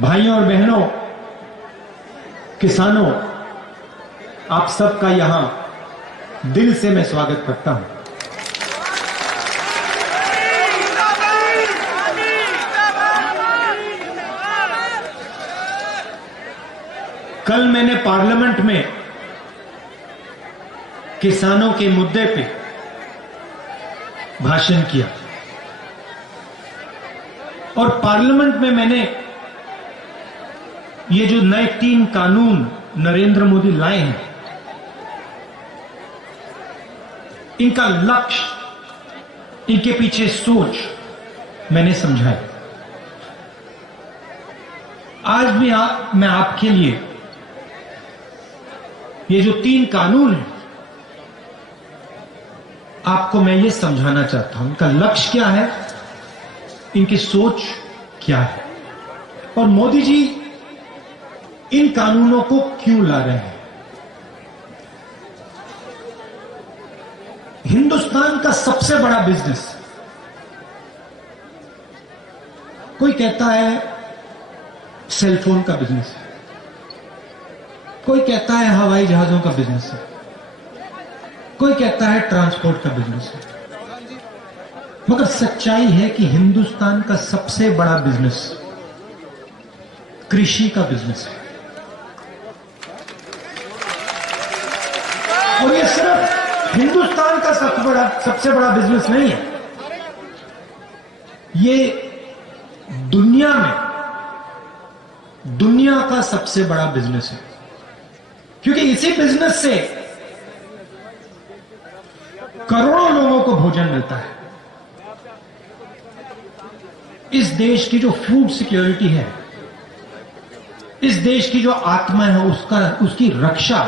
भाइयों और बहनों, किसानों, आप सबका यहां दिल से मैं स्वागत करता हूं। कल मैंने पार्लियामेंट में किसानों के मुद्दे पे भाषण किया और पार्लियामेंट में मैंने ये जो नए 3 कानून नरेंद्र मोदी लाए हैं, इनका लक्ष्य, इनके पीछे सोच मैंने समझाई। आज भी मैं आपके लिए ये जो 3 कानून हैं, आपको मैं ये समझाना चाहता हूं, इनका लक्ष्य क्या है, इनकी सोच क्या है और मोदी जी इन कानूनों को क्यों ला रहे हैं। हिंदुस्तान का सबसे बड़ा बिजनेस, कोई कहता है सेलफोन का बिजनेस है, कोई कहता है हवाई जहाजों का बिजनेस है, कोई कहता है ट्रांसपोर्ट का बिजनेस है, मगर सच्चाई है कि हिंदुस्तान का सबसे बड़ा बिजनेस कृषि का बिजनेस है। और ये सिर्फ हिंदुस्तान का सबसे बड़ा बिजनेस नहीं है, ये दुनिया का सबसे बड़ा बिजनेस है, क्योंकि इसी बिजनेस से करोड़ों लोगों को भोजन मिलता है। इस देश की जो फूड सिक्योरिटी है, इस देश की जो आत्मा है, उसकी रक्षा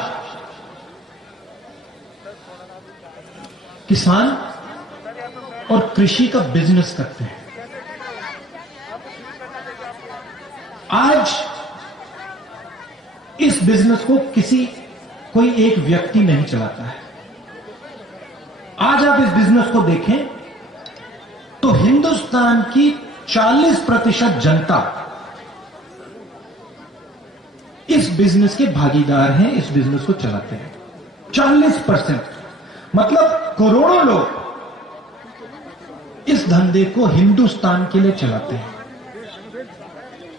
किसान और कृषि का बिजनेस करते हैं। आज इस बिजनेस को कोई एक व्यक्ति नहीं चलाता है। आज आप इस बिजनेस को देखें तो हिंदुस्तान की 40% जनता इस बिजनेस के भागीदार हैं, इस बिजनेस को चलाते हैं। 40% मतलब करोड़ों लोग इस धंधे को हिंदुस्तान के लिए चलाते हैं।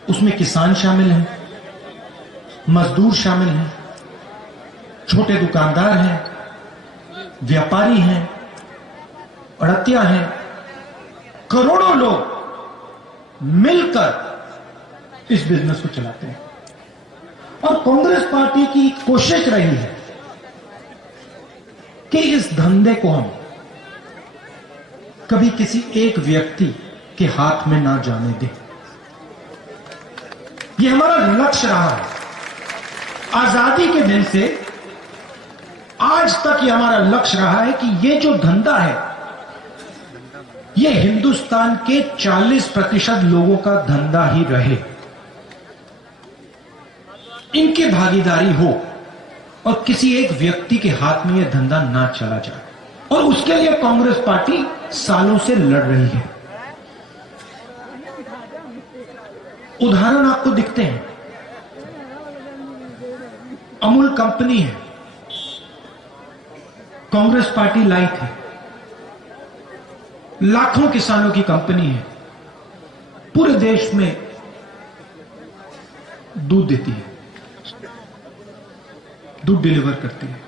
उसमें किसान शामिल हैं, मजदूर शामिल हैं, छोटे दुकानदार हैं, व्यापारी हैं, अड़तिया हैं, करोड़ों लोग मिलकर इस बिजनेस को चलाते हैं। और कांग्रेस पार्टी की कोशिश रही है कि इस धंधे को हम कभी किसी एक व्यक्ति के हाथ में ना जाने दें। यह हमारा लक्ष्य रहा है। आजादी के दिन से आज तक यह हमारा लक्ष्य रहा है कि यह जो धंधा है, यह हिंदुस्तान के 40% लोगों का धंधा ही रहे, इनकी भागीदारी हो और किसी एक व्यक्ति के हाथ में यह धंधा ना चला जाए। और उसके लिए कांग्रेस पार्टी सालों से लड़ रही है। उदाहरण आपको दिखते हैं। अमूल कंपनी है, कांग्रेस पार्टी लाई थी, लाखों किसानों की कंपनी है, पूरे देश में दूध देती है, दूध डिलीवर करती है।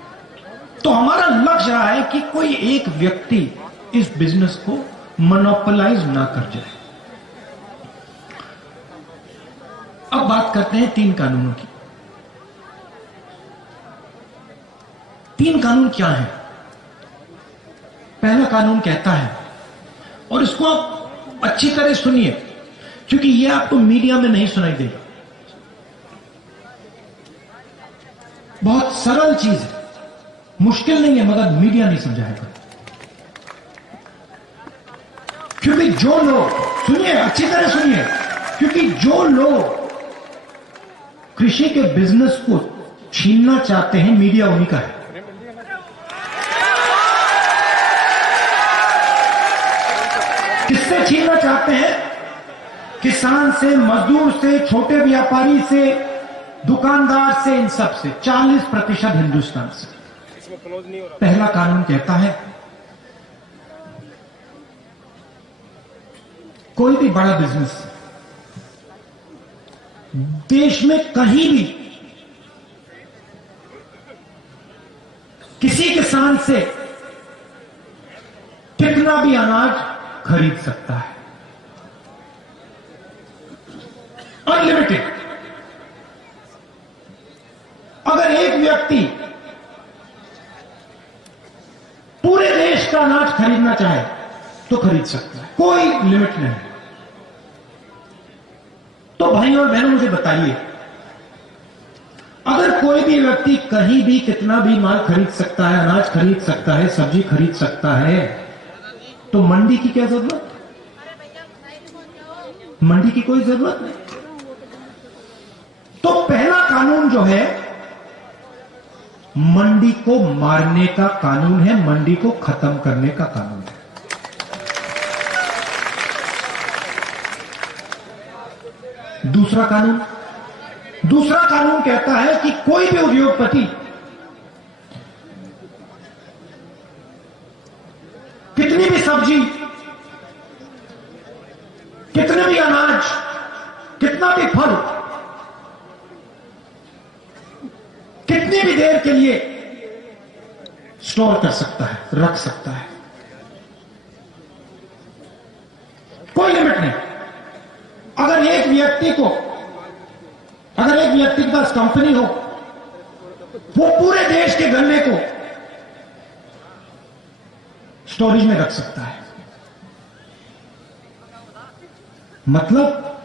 तो हमारा लक्ष्य रहा है कि कोई एक व्यक्ति इस बिजनेस को मोनोपोलाइज ना कर जाए। अब बात करते हैं 3 कानूनों की। 3 कानून क्या हैं? पहला कानून कहता है, और इसको आप अच्छी तरह सुनिए क्योंकि यह आपको मीडिया में नहीं सुनाई देगा। बहुत सरल चीज है, मुश्किल नहीं है, मगर मीडिया नहीं समझाएगा। क्योंकि जो लोग, सुनिए अच्छी तरह सुनिए, क्योंकि जो लोग कृषि के बिजनेस को छीनना चाहते हैं, मीडिया उन्हीं का है। किससे छीनना चाहते हैं? किसान से, मजदूर से, छोटे व्यापारी से, दुकानदार से, इन सब से 40% हिंदुस्तान से। पहला कानून कहता है कोई भी बड़ा बिजनेस देश में कहीं भी किसी किसान से कितना भी अनाज खरीद सकता है, अनलिमिटेड। अगर एक व्यक्ति पूरे देश का अनाज खरीदना चाहे तो खरीद सकता है, कोई लिमिट नहीं। तो भाइयों और बहनों मुझे बताइए, अगर कोई भी व्यक्ति कहीं भी कितना भी माल खरीद सकता है, अनाज खरीद सकता है, सब्जी खरीद सकता है, तो मंडी की क्या जरूरत? मंडी की कोई जरूरत नहीं। तो पहला कानून जो है मंडी को मारने का कानून है, मंडी को खत्म करने का कानून है। दूसरा कानून कहता है कि कोई भी उद्योगपति कितनी भी सब्जी, कितने भी अनाज, कितना भी फल कितनी भी देर के लिए स्टोर कर सकता है, रख सकता है, कोई लिमिट नहीं। अगर एक व्यक्ति के पास कंपनी हो, वो पूरे देश के गन्ने को स्टोरेज में रख सकता है। मतलब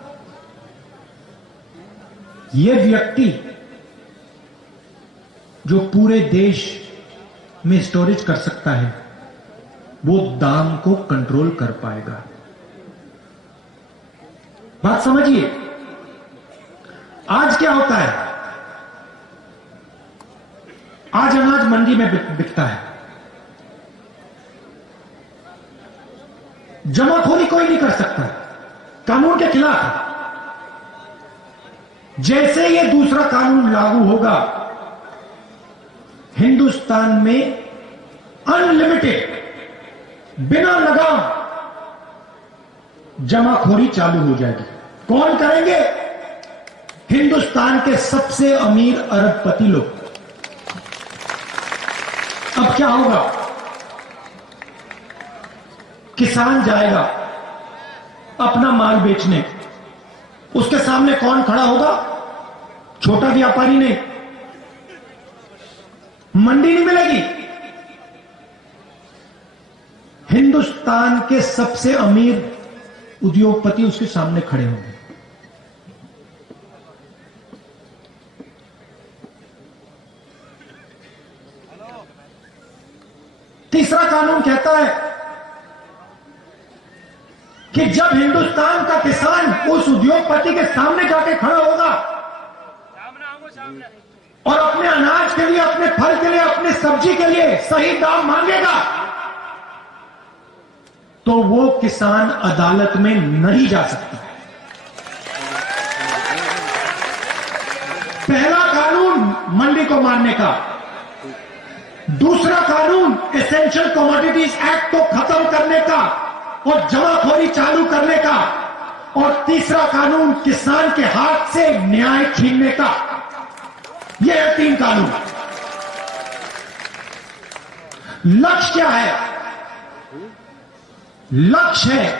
यह व्यक्ति जो पूरे देश में स्टोरेज कर सकता है, वो दाम को कंट्रोल कर पाएगा। बात समझिए, आज क्या होता है? आज अनाज मंडी में बिकता है, जमाखोरी कोई नहीं कर सकता, कानून के खिलाफ है। जैसे ये दूसरा कानून लागू होगा, हिंदुस्तान में अनलिमिटेड, बिना लगाम जमाखोरी चालू हो जाएगी। कौन करेंगे? हिंदुस्तान के सबसे अमीर अरबपति लोग। अब क्या होगा? किसान जाएगा अपना माल बेचने, उसके सामने कौन खड़ा होगा? छोटा व्यापारी नहीं, मंडी नहीं मिलेगी। हिंदुस्तान के सबसे अमीर उद्योगपति उसके सामने खड़े होंगे। तीसरा कानून कहता है कि जब हिंदुस्तान का किसान उस उद्योगपति के सामने जाके खड़ा होगा और अपने अनाज के लिए, अपने फल के लिए, अपने सब्जी के लिए सही दाम मांगेगा, तो वो किसान अदालत में नहीं जा सकता। पहला कानून मंडी को मारने का, दूसरा कानून एसेंशियल कमोडिटीज एक्ट को खत्म करने का और जमाखोरी चालू करने का, और तीसरा कानून किसान के हाथ से न्याय छीनने का। ये है 3 कानून। लक्ष्य क्या है? लक्ष्य है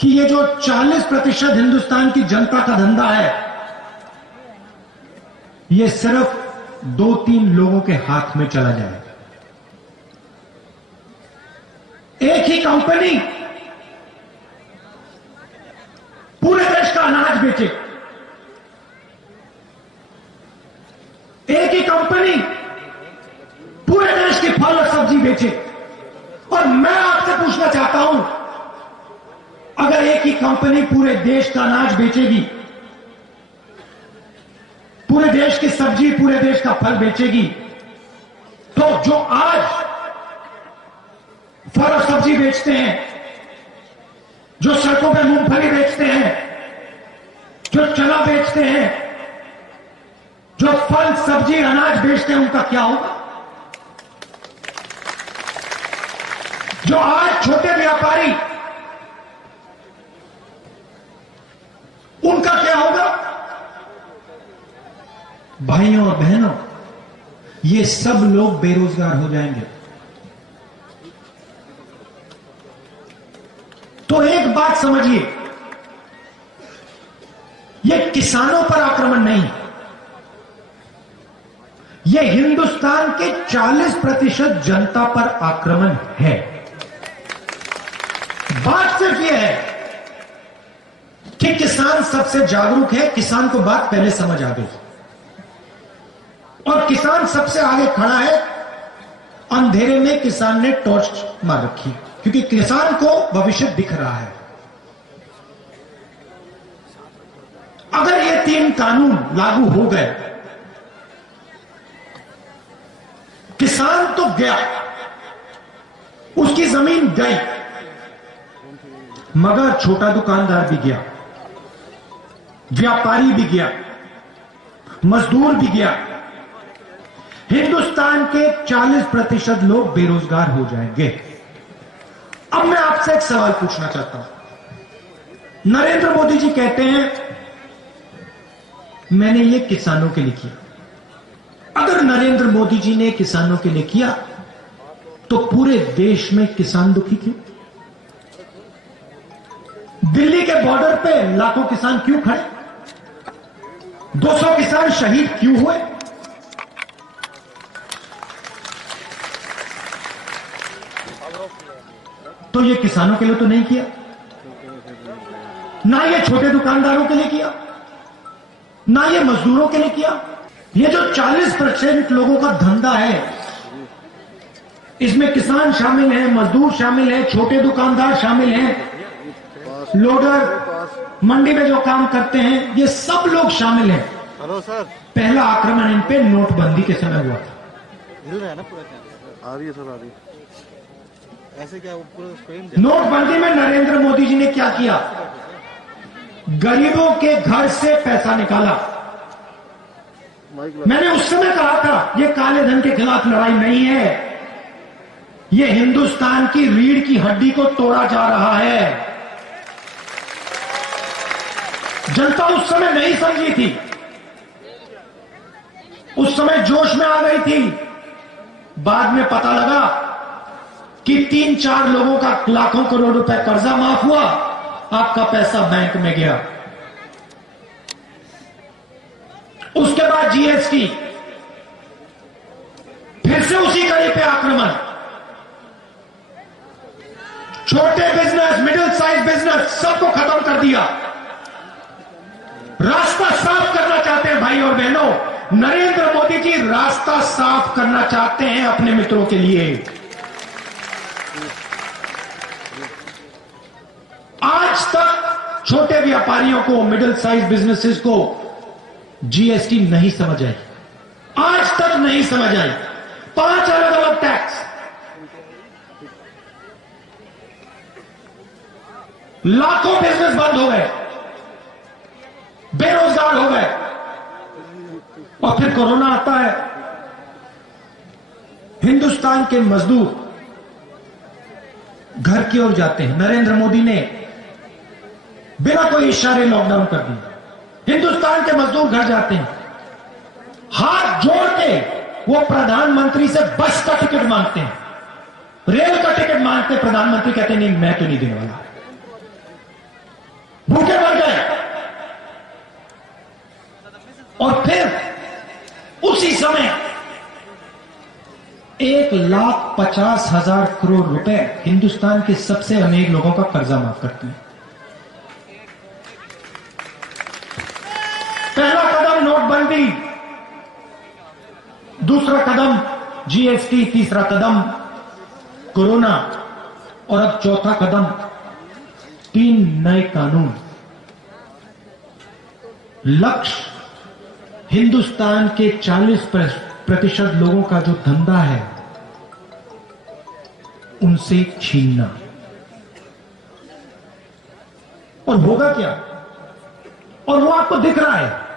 कि ये जो 40% हिंदुस्तान की जनता का धंधा है, ये सिर्फ 2-3 लोगों के हाथ में चला जाए। एक ही कंपनी पूरे देश का अनाज बेचे, एक ही कंपनी पूरे देश की फल और सब्जी बेचे। और मैं आपसे पूछना चाहता हूं, अगर एक ही कंपनी पूरे देश का अनाज बेचेगी, पूरे देश की सब्जी, पूरे देश का फल बेचेगी, तो जो आज फल और सब्जी बेचते हैं, जो सड़कों पे मूंगफली बेचते हैं, जो चना बेचते हैं, जो फल सब्जी अनाज बेचते हैं, उनका क्या होगा? जो आज छोटे व्यापारी, उनका क्या होगा? भाइयों और बहनों, ये सब लोग बेरोजगार हो जाएंगे। तो एक बात समझिए, यह किसानों पर आक्रमण नहीं, यह हिंदुस्तान के 40% जनता पर आक्रमण है। बात सिर्फ यह है कि किसान सबसे जागरूक है, किसान को बात पहले समझ आ गई, और किसान सबसे आगे खड़ा है। अंधेरे में किसान ने टॉर्च मार रखी, क्योंकि किसान को भविष्य दिख रहा है। अगर ये 3 कानून लागू हो गए, किसान तो गया, उसकी जमीन गई, मगर छोटा दुकानदार भी गया, व्यापारी भी गया, मजदूर भी गया। हिंदुस्तान के 40% लोग बेरोजगार हो जाएंगे। अब मैं आपसे एक सवाल पूछना चाहता हूं। नरेंद्र मोदी जी कहते हैं मैंने ये किसानों के लिए किया। अगर नरेंद्र मोदी जी ने किसानों के लिए किया, तो पूरे देश में किसान दुखी क्यों? दिल्ली के बॉर्डर पे लाखों किसान क्यों खड़े? 200 किसान शहीद क्यों हुए? तो ये किसानों के लिए तो नहीं किया, ना ये छोटे दुकानदारों के लिए किया, ना ये मजदूरों के लिए किया। ये जो 40% लोगों का धंधा है, इसमें किसान शामिल है, मजदूर शामिल है, छोटे दुकानदार शामिल हैं, लोडर, मंडी में जो काम करते हैं, ये सब लोग शामिल हैं। हेलो सर, पहला आक्रमण इन पे नोटबंदी के समय हुआ था। मिल रहा है ना पूरा? आ रही है सर, आ रही है। ऐसे क्या पूरा स्क्रीन? नोटबंदी में नरेंद्र मोदी जी ने क्या किया? गरीबों के घर से पैसा निकाला। मैंने उस समय कहा था, यह काले धन के खिलाफ लड़ाई नहीं है, यह हिंदुस्तान की रीढ़ की हड्डी को तोड़ा जा रहा है। जनता उस समय नहीं समझी थी, उस समय जोश में आ गई थी। बाद में पता लगा कि 3-4 लोगों का लाखों करोड़ रुपए कर्जा माफ हुआ, आपका पैसा बैंक में गया। उसके बाद जीएसटी, फिर से उसी कड़ी पे आक्रमण। छोटे बिजनेस, मिडिल साइज बिजनेस, सबको खत्म कर दिया। रास्ता साफ करना चाहते हैं भाई और बहनों, नरेंद्र मोदी जी रास्ता साफ करना चाहते हैं अपने मित्रों के लिए। आज तक छोटे व्यापारियों को, मिडिल साइज बिजनेसेस को जीएसटी नहीं समझ आई, आज तक नहीं समझ आई। 5 अलग अलग टैक्स, लाखों बिजनेस बंद हो गए, बेरोजगार हो गए। और फिर कोरोना आता है, हिंदुस्तान के मजदूर घर की ओर जाते हैं। नरेंद्र मोदी ने बिना कोई इशारे लॉकडाउन कर दिया। हिंदुस्तान के मजदूर घर जाते हैं, हाथ जोड़ के वो प्रधानमंत्री से बस का टिकट मांगते हैं, रेल का टिकट मांगते हैं। प्रधानमंत्री कहते हैं नहीं, मैं तो नहीं देने वाला। भूखे मर गए। और फिर उसी समय 1,50,000 करोड़ रुपए हिंदुस्तान के सबसे अमीर लोगों का कर्जा माफ करती है। पहला कदम नोटबंदी, दूसरा कदम जीएसटी, तीसरा कदम कोरोना, और अब चौथा कदम 3 नए कानून। लक्ष्य हिंदुस्तान के 40% लोगों का जो धंधा है उनसे छीनना। और होगा क्या, और वो आपको दिख रहा है।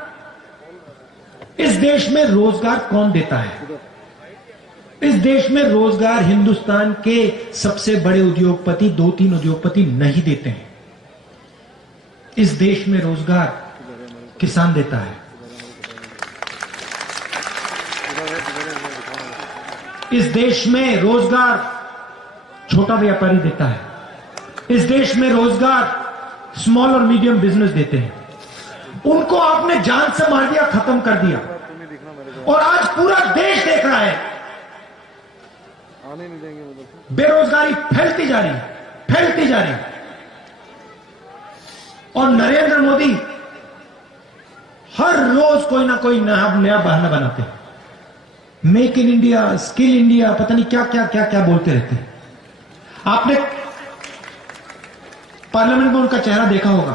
इस देश में रोजगार कौन देता है? इस देश में रोजगार हिंदुस्तान के सबसे बड़े उद्योगपति, 2-3 उद्योगपति नहीं देते हैं। इस देश में रोजगार किसान देता है। इस देश में रोजगार छोटा व्यापारी देता है। इस देश में रोजगार स्मॉल और मीडियम बिजनेस देते हैं। उनको आपने जान से मार दिया, खत्म कर दिया, और आज पूरा देश देख रहा है। आने नहीं देंगे मतलब। बेरोजगारी फैलती जा रही है, फैलती जा रही है। और नरेंद्र मोदी हर रोज कोई ना कोई नया बहाना बनाते हैं। Make in India, skill India, पता नहीं क्या क्या क्या क्या बोलते रहते हैं। आपने पार्लियामेंट में उनका चेहरा देखा होगा।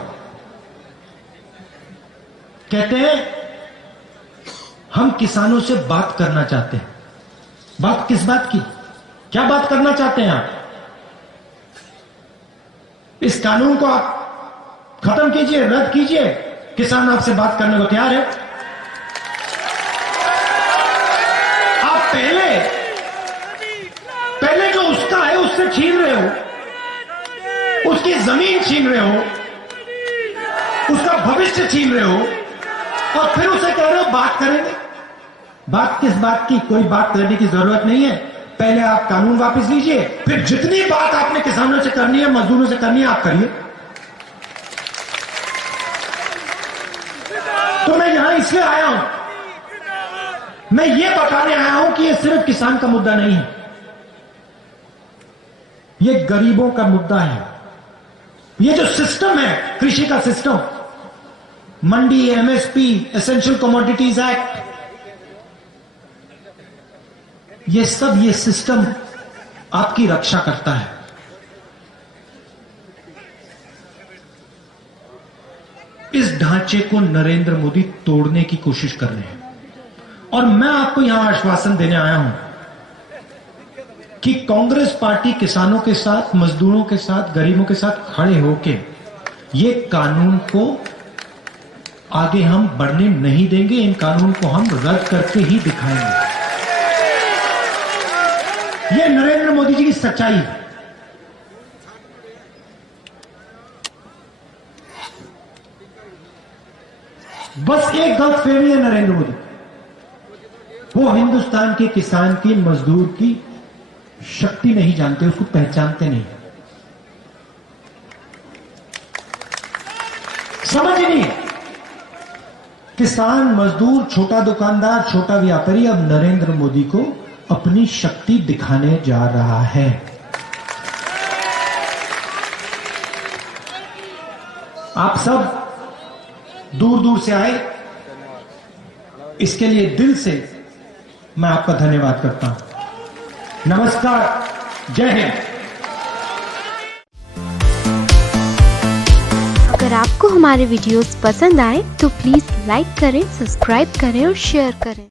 कहते हैं हम किसानों से बात करना चाहते हैं। बात किस बात की? क्या बात करना चाहते हैं आप? इस कानून को आप खत्म कीजिए, रद्द कीजिए। किसान आपसे बात करने को तैयार है। आप पहले जो उसका है उससे छीन रहे हो, उसकी जमीन छीन रहे हो, उसका भविष्य छीन रहे हो, और फिर उसे कह रहे हो बात करेंगे। बात किस बात की? कोई बात करने की जरूरत नहीं है। पहले आप कानून वापस लीजिए, फिर जितनी बात आपने किसानों से करनी है, मजदूरों से करनी है, आप करिए। तो मैं यहां इसलिए आया हूं, मैं ये बताने आया हूं कि ये सिर्फ किसान का मुद्दा नहीं है, ये गरीबों का मुद्दा है। ये जो सिस्टम है, कृषि का सिस्टम, मंडी, एमएसपी, एसेंशियल कमोडिटीज एक्ट, ये सब, ये सिस्टम आपकी रक्षा करता है। इस ढांचे को नरेंद्र मोदी तोड़ने की कोशिश कर रहे हैं। और मैं आपको यहां आश्वासन देने आया हूं कि कांग्रेस पार्टी किसानों के साथ, मजदूरों के साथ, गरीबों के साथ खड़े होकर ये कानून को आगे हम बढ़ने नहीं देंगे। इन कानून को हम रद्द करके ही दिखाएंगे। ये नरेंद्र मोदी जी की सच्चाई है। बस एक गलतफहमी है नरेंद्र मोदी, वो हिंदुस्तान के किसान की, मजदूर की शक्ति नहीं जानते, उसको पहचानते नहीं, समझ नहीं। किसान, मजदूर, छोटा दुकानदार, छोटा व्यापारी अब नरेंद्र मोदी को अपनी शक्ति दिखाने जा रहा है। आप सब दूर दूर से आए, इसके लिए दिल से मैं आपका धन्यवाद करता हूं। नमस्कार, जय हिंद। अगर आपको हमारे वीडियोस पसंद आए तो प्लीज लाइक करें, सब्सक्राइब करें और शेयर करें।